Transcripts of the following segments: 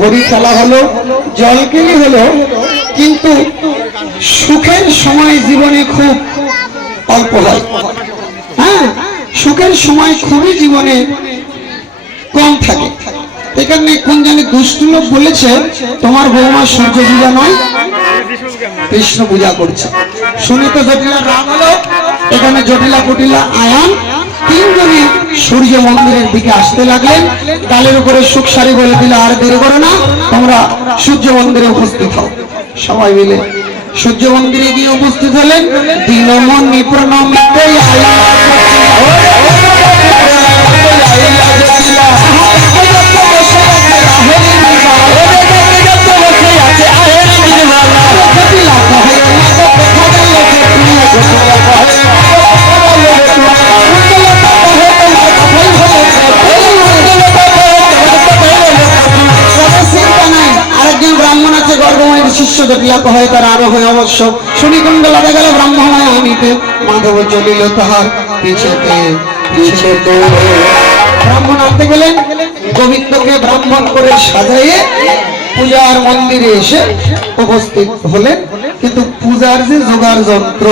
হরি খেলা হলো, জল কেলি হলো, কিন্তু সুখের সময় জীবনে খুব অল্প হয়। হ্যাঁ, সুখের সময় খুবই জীবনে কম থাকে। এখানে কোন জানি দুষ্ট লোক বলেছে তোমার বৌমা সূর্য পূজা নয়, কৃষ্ণ পূজা করছে। শুনে তো জটিলা রাগ হলো। এখানে জটিলা কুটিলা আয়ান তিনজনে সূর্য মন্দিরের দিকে আসতে লাগলেন। গালের উপরে সুখ সারি বলে দিল, আর দেরি করো না, তোমরা সূর্য মন্দিরে উপস্থিত হও। সবাই মিলে সূর্য মন্দিরে গিয়ে উপস্থিত হলেন। দীনমণি প্রণমিতে শিষ্য জটিলা কহে তার আরো হয় অবশ্য। শুনি কুণ্ড লাগা গেল ব্রাহ্মণায় আনিতে, মাধব চলিল তাহার পিছেতে পিছেতে। ব্রাহ্মণ আনতে গেলেন, গোবিন্দকে ব্রাহ্মণ করে সাজাইয়ে পূজার মন্দিরে এসে উপস্থিত হলেন। কিন্তু পূজার যে জোগাড় যন্ত্র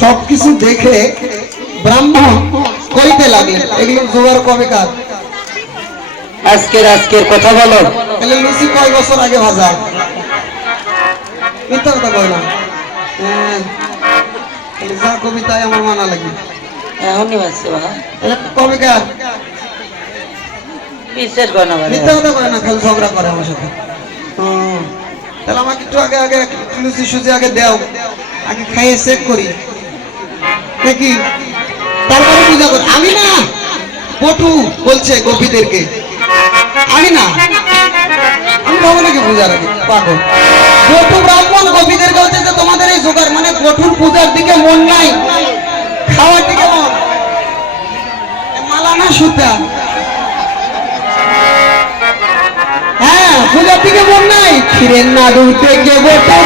সবকিছু দেখে ব্রাহ্মণ কইতে লাগলেন, এগুলো জোগাড় কবে কার? আজকের কথা বলো। তাহলে লুচি কয় বছর আগে ভাজা? মিথ্যা কথা কয় না। যা কবিতায় আমার মানা লাগে এখনই বাজছে বাবা, কবে কার? বিশ্বাস করে না, মিথ্যা কথা কয় না, খালি ঝগড়া করে আমার সাথে। তাহলে আমাকে একটু আগে আগে লুচি সুজি আগে দাও, আগে খাইয়ে চেক করি দেখি, তারপরে পূজা করি। আমি না, পটু বলছে গোপীদেরকে, আমি না, আমি ভাবো নাকি পূজার আগে পাগল। পটু ব্রাহ্মণ গোপীদেরকে বলছে যে তোমাদের এই জোগাড়, মানে কঠোর পূজার দিকে মন নাই, খাওয়ার দিকে মন। মালা না সুতা, হ্যাঁ পূজার দিকে মন নাই। ক্ষীরের নাড়ু থেকে বটু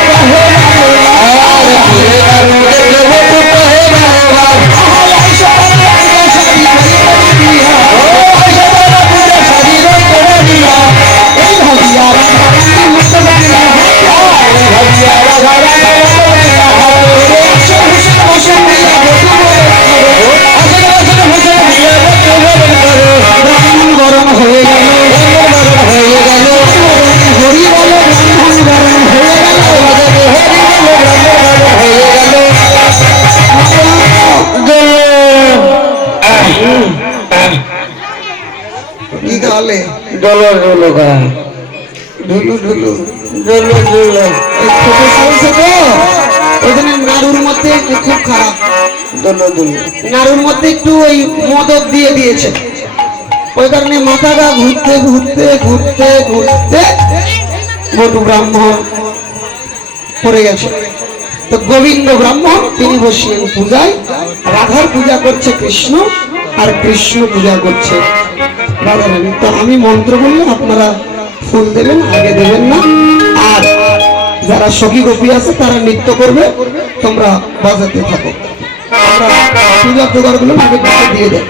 গরম হয়ে গেল, হয়ে গেল, হরি বলো ব্রাহ্মণ গরম হয়ে গেল, হয়ে গেল। কি গালে ডলো ডলো গান, ঢুলু ঢুলু ডলো ডলো খেতে চাইছে তো, ওই জন্য নাড়ুর মধ্যে খুব খারাপ। ডলো ডলো নাড়ুর মধ্যে একটু ওই মদক দিয়ে দিয়েছে, ওই কারণে মাথাটা ঘুরতে ঘুরতে ঘুরতে ঘুরতে বটু ব্রাহ্মণ পড়ে গেছে। তো গোবিন্দ ব্রাহ্মণ তিনি বসলেন পূজায়। রাধার পূজা করছে কৃষ্ণ, আর কৃষ্ণ পূজা করছে রাধারানী। তো আমি মন্ত্র বললে আপনারা ফুল দেবেন, আগে দেবেন না। আর যারা সখী গোপী আছে তারা নৃত্য করবে, তোমরা বাজাতে থাকো। আমরা পূজার জোগাড় গুলো আগে দিয়ে দেয়।